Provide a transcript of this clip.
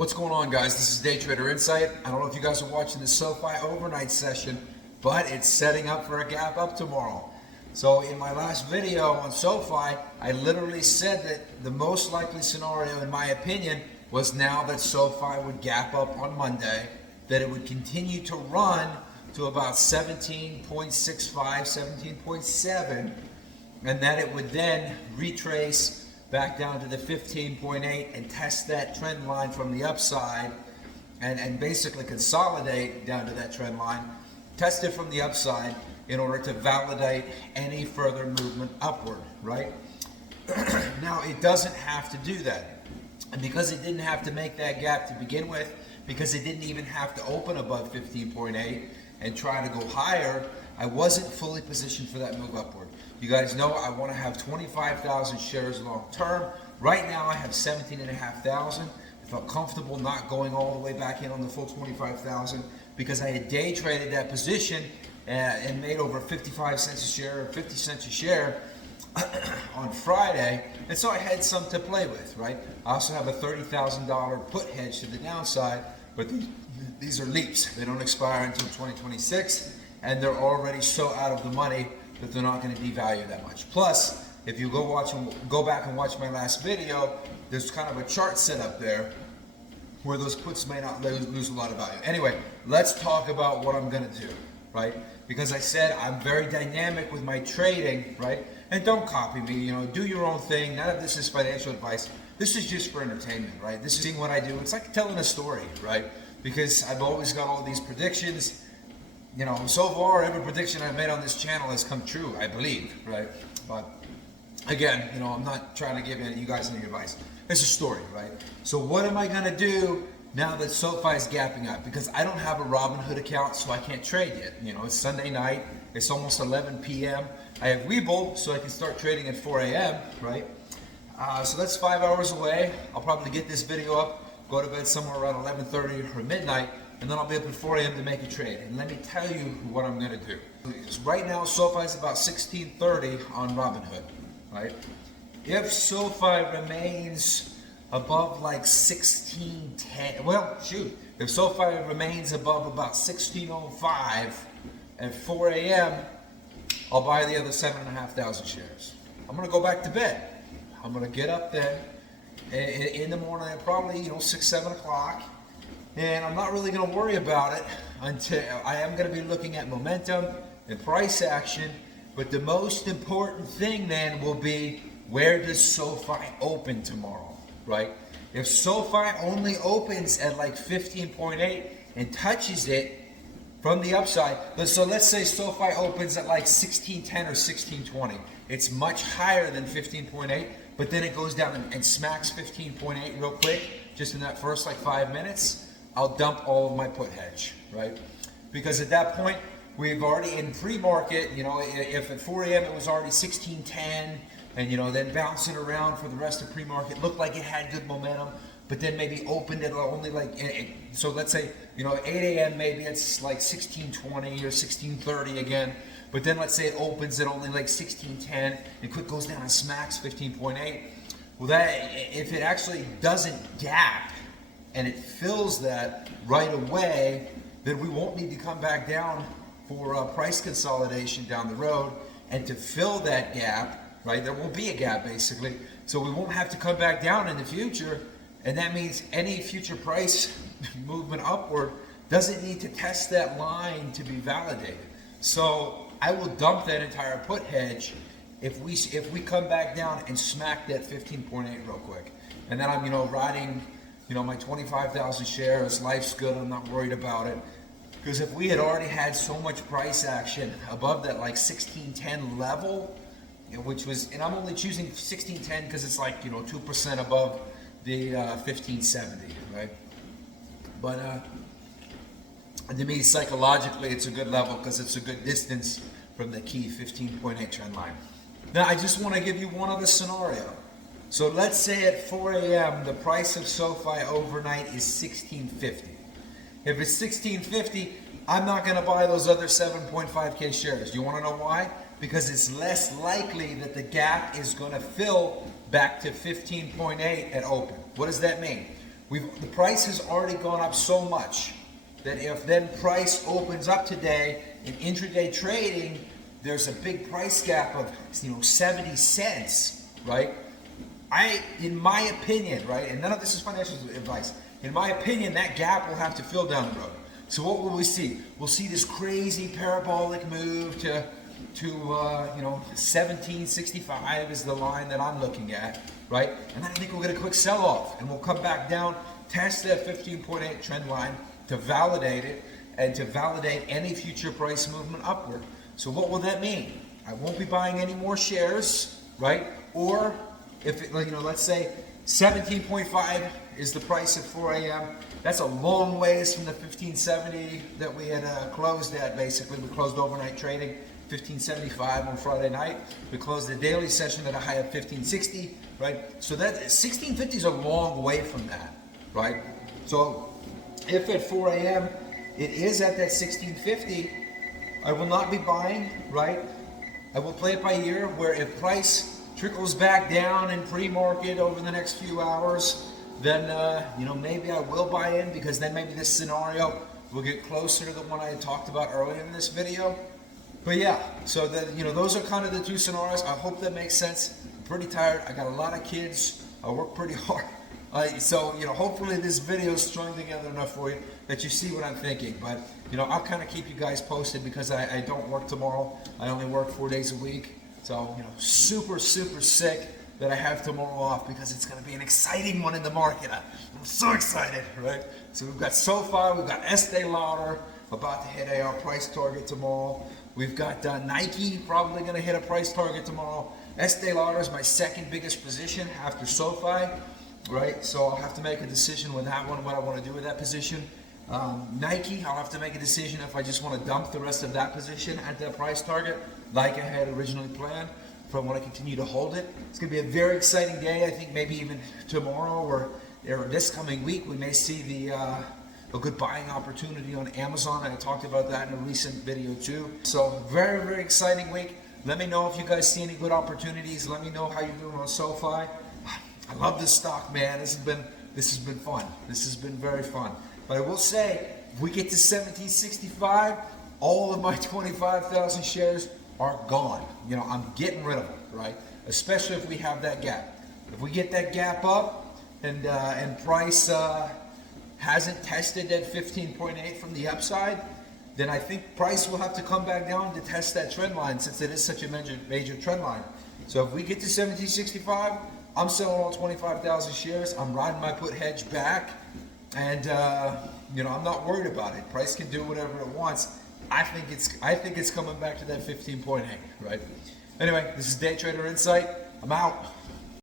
What's going on, guys? This is Day Trader Insight. I don't know if you guys are watching the Sofi overnight session, but it's setting up for a gap up tomorrow. So in my last video on Sofi, I literally said that the most likely scenario, in my opinion, was now that Sofi would gap up on Monday, that it would continue to run to about 17.65, 17.7, and that it would then retrace back down to the 15.8 and test that trend line from the upside and basically consolidate down to that trend line, test it from the upside in order to validate any further movement upward, right? Now, it doesn't have to do that. And because it didn't have to make that gap to begin with, because it didn't even have to open above 15.8 and try to go higher, I wasn't fully positioned for that move upward. You guys know I want to have 25,000 shares long term. Right now I have 17,500. I felt comfortable not going all the way back in on the full 25,000 because I had day traded that position and made over 55 cents a share or 50 cents a share on Friday, and so I had some to play with, right? I also have a $30,000 put hedge to the downside, but these are leaps. They don't expire until 2026, and they're already so out of the money that they're not going to devalue that much. Plus, if you go back and watch my last video, there's kind of a chart set up there where those puts may not lose a lot of value. Anyway, let's talk about what I'm going to do, right? Because I said I'm very dynamic with my trading, right? And don't copy me, you know, do your own thing. None of this is financial advice. This is just for entertainment, right? This is seeing what I do. It's like telling a story, right? Because I've always got all these predictions. You know, so far every prediction I've made on this channel has come true, I believe, right? But again, you know, I'm not trying to give you guys any advice. It's a story, right? So what am I gonna do now that SoFi is gapping up? Because I don't have a Robinhood account, so I can't trade yet. You know, it's Sunday night, it's almost 11 p.m. I have Webull, so I can start trading at 4 a.m., right? So that's 5 hours away. I'll probably get this video up, go to bed somewhere around 11:30 or midnight, and then I'll be up at 4 a.m. to make a trade. And let me tell you what I'm gonna do. Right now, SoFi is about 1630 on Robinhood, right? If SoFi remains above like 1610, well, shoot, if SoFi remains above about 1605 at 4 a.m., I'll buy the other 7,500 shares. I'm gonna go back to bed. I'm gonna get up then in the morning at probably, 6, 7 o'clock. And I'm not really going to worry about it until I am going to be looking at momentum and price action. But the most important thing then will be, where does SoFi open tomorrow, right? If SoFi only opens at like 15.8 and touches it from the upside, so let's say SoFi opens at like 1610 or 1620. It's much higher than 15.8, but then it goes down and smacks 15.8 real quick, just in that first like 5 minutes. I'll dump all of my put hedge, right? Because at that point, we've already in pre-market, if at 4 a.m. it was already 1610, and then bouncing around for the rest of pre-market, looked like it had good momentum, but then maybe opened it only like, so let's say, 8 a.m. maybe it's like 1620 or 1630 again, but then let's say it opens at only like 1610 and quick goes down and smacks 15.8. Well, that, if it actually doesn't gap, and it fills that right away, then we won't need to come back down for price consolidation down the road. And to fill that gap, right, there won't be a gap basically, so we won't have to come back down in the future, and that means any future price movement upward doesn't need to test that line to be validated. So I will dump that entire put hedge if we come back down and smack that 15.8 real quick. And then I'm riding my 25,000 shares, life's good, I'm not worried about it. Because if we had already had so much price action above that like 1610 level, which was, and I'm only choosing 1610 because it's like, 2% above the 1570, right? But to me, psychologically, it's a good level because it's a good distance from the key 15.8 trend line. Now, I just want to give you one other scenario. So let's say at 4 a.m. the price of SoFi overnight is 1650. If it's 1650, I'm not going to buy those other 7.5K shares. You want to know why? Because it's less likely that the gap is going to fill back to 15.8 at open. What does that mean? The price has already gone up so much that if then price opens up today in intraday trading, there's a big price gap of 70 cents, right? In my opinion, right, and none of this is financial advice, in my opinion, that gap will have to fill down the road. So what will we see? We'll see this crazy parabolic move to 1765 is the line that I'm looking at, right? And then I think we'll get a quick sell-off, and we'll come back down, test that 15.8 trend line to validate it, and to validate any future price movement upward. So what will that mean? I won't be buying any more shares, right? Or if it, let's say 17.5 is the price at 4 a.m. That's a long ways from the 1570 that we had closed at. Basically, we closed overnight trading 1575 on Friday night. We closed the daily session at a high of 1560, right? So that 1650 is a long way from that, right? So if at 4 a.m. it is at that 1650, I will not be buying, right? I will play it by ear, where if price trickles back down in pre-market over the next few hours, then maybe I will buy in, because then maybe this scenario will get closer to the one I had talked about earlier in this video. But yeah, so that those are kind of the two scenarios. I hope that makes sense. I'm pretty tired. I got a lot of kids. I work pretty hard. So hopefully this video is strung together enough for you that you see what I'm thinking. But I'll kind of keep you guys posted, because I don't work tomorrow. I only work 4 days a week. So super sick that I have tomorrow off, because it's going to be an exciting one in the market. I'm so excited, right? So we've got Sofi, we've got Estee Lauder about to hit our price target tomorrow. We've got Nike probably going to hit a price target tomorrow. Estee Lauder is my second biggest position after Sofi, right? So I'll have to make a decision with that one, what I want to do with that position. Nike, I'll have to make a decision if I just want to dump the rest of that position at that price target, like I had originally planned, if I want to continue to hold it. It's going to be a very exciting day. I think maybe even tomorrow or this coming week, we may see a good buying opportunity on Amazon. I talked about that in a recent video too. So very exciting week. Let me know if you guys see any good opportunities. Let me know how you're doing on Sofi. I love this stock, man. This has been fun. This has been very fun. But I will say, if we get to 1765, all of my 25,000 shares are gone. I'm getting rid of them, right? Especially if we have that gap. If we get that gap up and price hasn't tested that 15.8 from the upside, then I think price will have to come back down to test that trend line, since it is such a major trend line. So if we get to 1765, I'm selling all 25,000 shares. I'm riding my put hedge back, and I'm not worried about it. Price can do whatever it wants. I think it's coming back to that 15.8, right? Anyway, this is Day Trader Insight. I'm out.